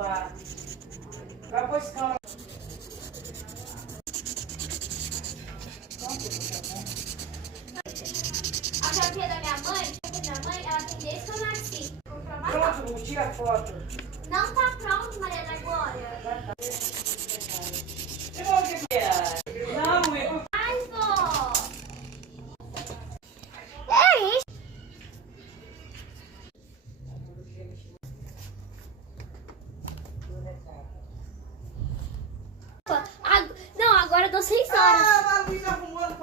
Opa! Vai buscar. A carteira da minha mãe, ela tem desde que eu nasci. Pronto, tira a foto. Não tá pronto, Maria da Glória. Não, eu... Ai, vó. É isso. Não, agora eu dou 6 horas. Ah, a vida arrumando